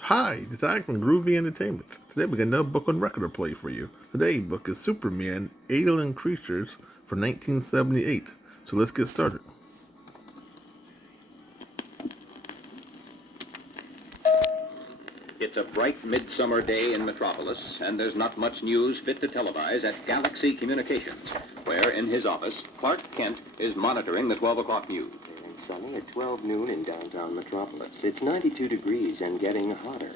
Hi, this is Alex from Groovy Entertainment. Today we got another book on record to play for you. Today's book is Superman, Alien Creatures from 1978. So let's get started. It's a bright midsummer day in Metropolis, and there's not much news fit to televise at Galaxy Communications, where in his office, Clark Kent is monitoring the 12 o'clock news. And sunny at 12 noon in downtown Metropolis. It's 92 degrees and getting hotter.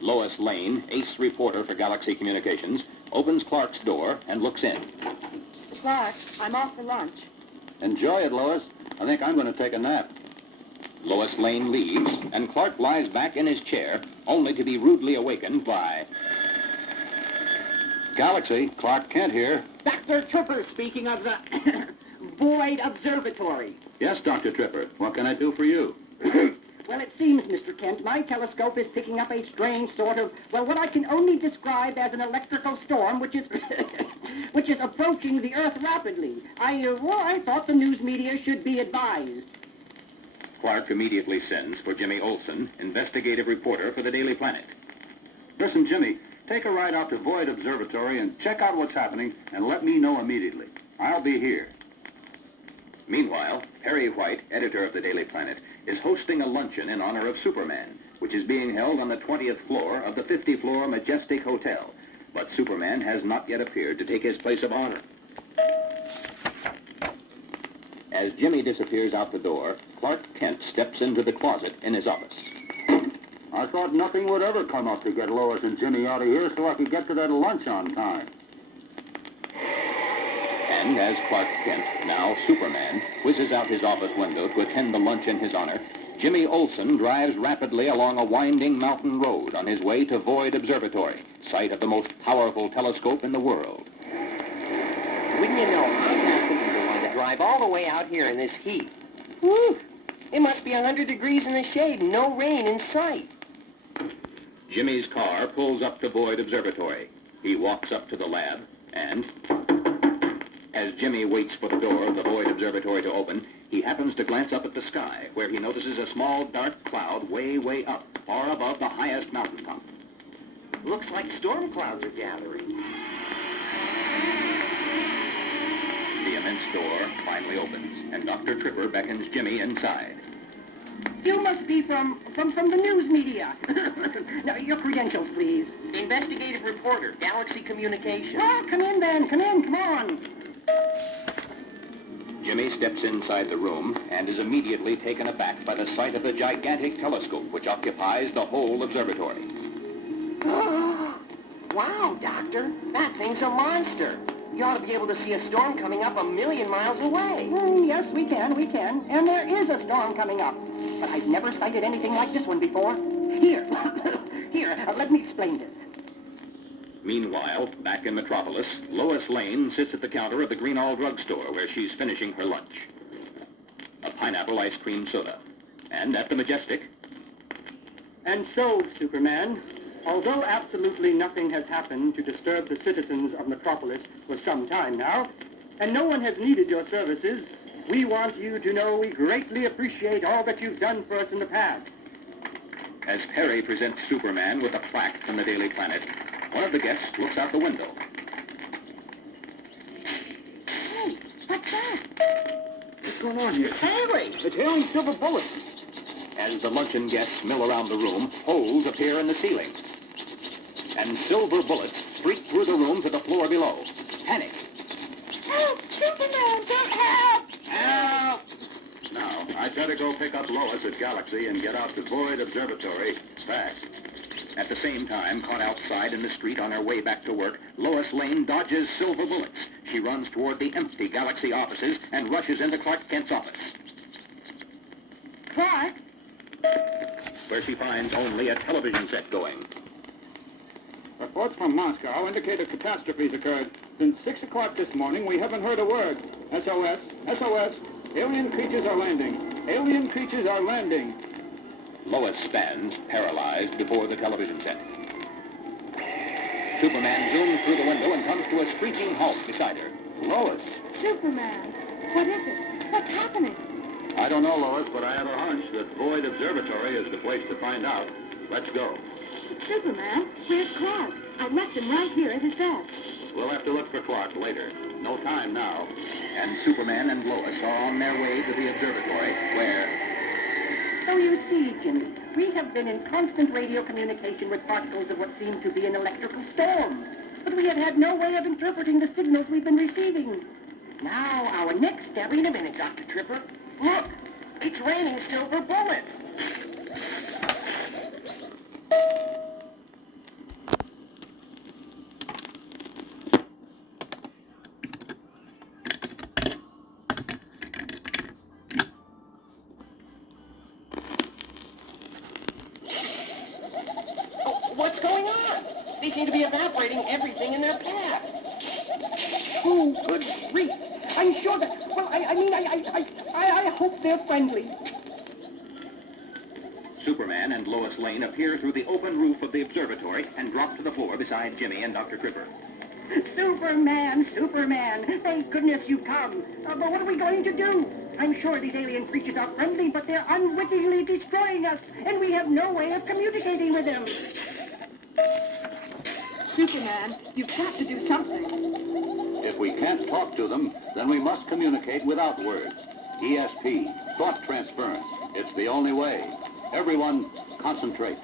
Lois Lane, ace reporter for Galaxy Communications, opens Clark's door and looks in. Clark, I'm off for lunch. Enjoy it, Lois. I think I'm going to take a nap. Lois Lane leaves, and Clark lies back in his chair, only to be rudely awakened by... Galaxy, Clark Kent here. Dr. Tripper speaking of the Boyd Observatory. Yes, Dr. Tripper. What can I do for you? Well, it seems, Mr. Kent, my telescope is picking up a strange sort of, well, what I can only describe as an electrical storm, which is which is approaching the Earth rapidly. I thought the news media should be advised. Clark immediately sends for Jimmy Olsen, investigative reporter for the Daily Planet. Listen, Jimmy, take a ride out to Boyd Observatory and check out what's happening and let me know immediately. I'll be here. Meanwhile, Perry White, editor of the Daily Planet, is hosting a luncheon in honor of Superman, which is being held on the 20th floor of the 50-floor Majestic Hotel. But Superman has not yet appeared to take his place of honor. As Jimmy disappears out the door, Clark Kent steps into the closet in his office. I thought nothing would ever come up to get Lois and Jimmy out of here so I could get to that lunch on time. And as Clark Kent, now Superman, whizzes out his office window to attend the lunch in his honor, Jimmy Olsen drives rapidly along a winding mountain road on his way to Boyd Observatory, site of the most powerful telescope in the world. Wouldn't you know, I'm not going to be the one to drive all the way out here in this heat. Woo! It must be 100 degrees in the shade and no rain in sight. Jimmy's car pulls up to Boyd Observatory. He walks up to the lab, and as Jimmy waits for the door of the Boyd Observatory to open, he happens to glance up at the sky, where he notices a small dark cloud way up, far above the highest mountaintop. Looks like storm clouds are gathering. The immense door finally opens, and Dr. Tripper beckons Jimmy inside. You must be from the news media. Now, your credentials, please. Investigative reporter, Galaxy Communications. Well, come in then. Come in. Come on. Jimmy steps inside the room and is immediately taken aback by the sight of the gigantic telescope which occupies the whole observatory. Wow, Doctor, that thing's a monster. You ought to be able to see a storm coming up 1,000,000 miles away. Yes, we can. And there is a storm coming up. But I've never sighted anything like this one before. Here, let me explain this. Meanwhile, back in Metropolis, Lois Lane sits at the counter of the Greenall drugstore where she's finishing her lunch. A pineapple ice cream soda. And at the Majestic... And so, Superman, although absolutely nothing has happened to disturb the citizens of Metropolis for some time now, and no one has needed your services, we want you to know we greatly appreciate all that you've done for us in the past. As Perry presents Superman with a plaque from the Daily Planet, one of the guests looks out the window. Hey, what's that? What's going on here? Haley! It's hailing silver bullets. As the luncheon guests mill around the room, holes appear in the ceiling. And silver bullets streak through the room to the floor below. Panic. Help! Superman! Help! Help! Now, I'd better go pick up Lois at Galaxy and get out to Boyd Observatory fast. At the same time, caught outside in the street on her way back to work, Lois Lane dodges silver bullets. She runs toward the empty Galaxy offices and rushes into Clark Kent's office, Clark? where she finds only a television set going. Reports from Moscow indicate a catastrophe's occurred. Since 6 o'clock this morning, we haven't heard a word. SOS, SOS, alien creatures are landing. Alien creatures are landing. Lois stands, paralyzed, before the television set. Superman zooms through the window and comes to a screeching halt beside her. Lois! Superman. What is it? What's happening? I don't know, Lois, but I have a hunch that Boyd Observatory is the place to find out. Let's go. But Superman, where's Clark? I left him right here at his desk. We'll have to look for Clark later. No time now. And Superman and Lois are on their way to the observatory, where... So you see, Jimmy, we have been in constant radio communication with particles of what seemed to be an electrical storm. But we have had no way of interpreting the signals we've been receiving. Now, our next step... Wait a minute, Dr. Tripper. Look, it's raining silver bullets. Oh, what's going on? They seem to be evaporating everything in their path. Oh, good grief. I'm sure that... Well, I hope they're friendly. Superman and Lois Lane appear through the open roof of the observatory and drop to the floor beside Jimmy and Dr. Tripper. Superman, Superman, thank goodness you've come. But what are we going to do? I'm sure these alien creatures are friendly, but they're unwittingly destroying us, and we have no way of communicating with them. Superman, you've got to do something. If we can't talk to them, then we must communicate without words. ESP, thought transference. It's the only way. Everyone, concentrate.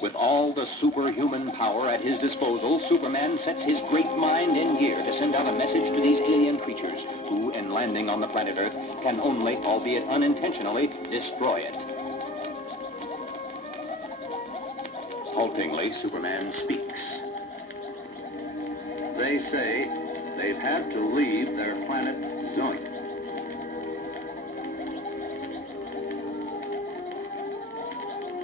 With all the superhuman power at his disposal, Superman sets his great mind in gear to send out a message to these alien creatures who, in landing on the planet Earth, can only, albeit unintentionally, destroy it. Haltingly, Superman speaks. They say they've had to leave their planet Zoink.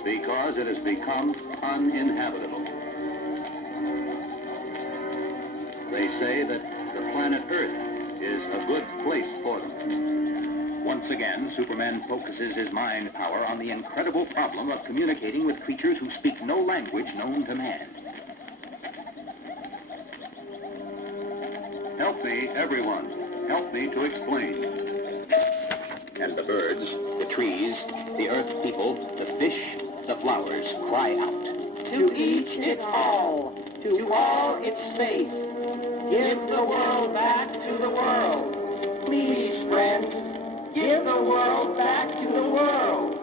Because it has become uninhabitable. They say that the planet Earth is a good place for them. Once again, Superman focuses his mind power on the incredible problem of communicating with creatures who speak no language known to man. Help me, everyone. Help me to explain. And the birds, the trees, the earth people, the fish, the flowers cry out. To each its all, to all its space. Give the world back to the world. Please, friends, give the world back to the world.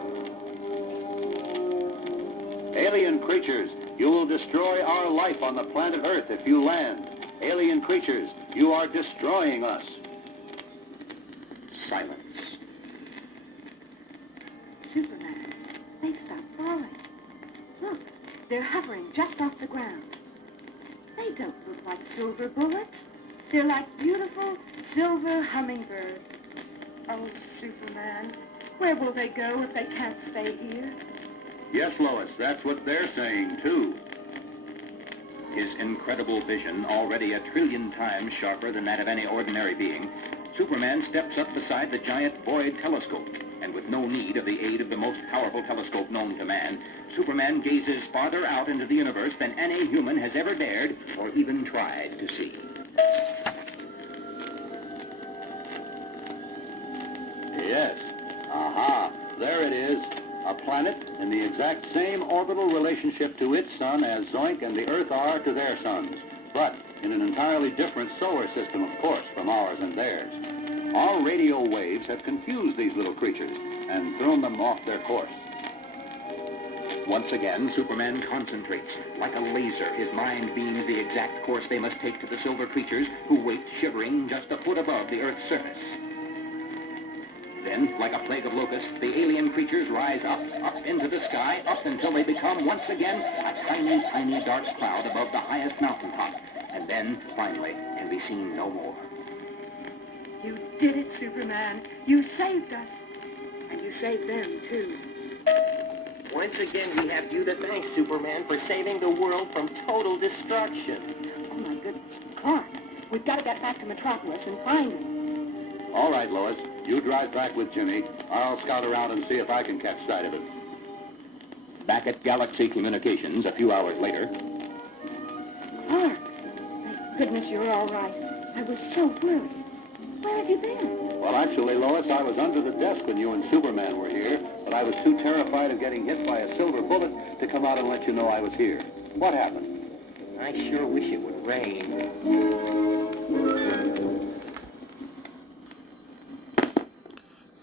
Alien creatures, you will destroy our life on the planet Earth if you land. Alien creatures, you are destroying us. Silence. Superman, they've stopped falling. Look, they're hovering just off the ground. They don't look like silver bullets. They're like beautiful silver hummingbirds. Oh, Superman, where will they go if they can't stay here? Yes, Lois, that's what they're saying, too. His incredible vision, already a trillion times sharper than that of any ordinary being, Superman steps up beside the giant Boyd telescope, and with no need of the aid of the most powerful telescope known to man, Superman gazes farther out into the universe than any human has ever dared or even tried to see. Yes. Aha. There it is. A planet in the exact same orbital relationship to its sun as Zoink and the Earth are to their suns, but in an entirely different solar system, of course, from ours and theirs. Our radio waves have confused these little creatures and thrown them off their course. Once again, Superman concentrates. Like a laser, his mind beams the exact course they must take to the silver creatures who wait shivering just a foot above the Earth's surface. Then, like a plague of locusts, the alien creatures rise up into the sky, up until they become once again a tiny, tiny dark cloud above the highest mountaintop, and then, finally, can be seen no more. You did it, Superman. You saved us. And you saved them, too. Once again, we have you to thank, Superman, for saving the world from total destruction. Oh, my goodness. Clark, we've got to get back to Metropolis and find him. All right, Lois. You drive back with Jimmy. I'll scout around and see if I can catch sight of him. Back at Galaxy Communications a few hours later. Clark, thank goodness you're all right. I was so worried. Where have you been? Well, actually, Lois, I was under the desk when you and Superman were here, but I was too terrified of getting hit by a silver bullet to come out and let you know I was here. What happened? I sure wish it would rain.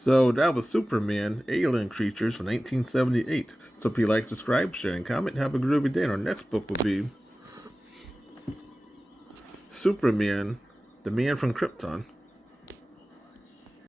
So that was Superman, Alien Creatures from 1978. So if you like, subscribe, share, and comment, have a groovy day. And our next book will be Superman, the Man from Krypton.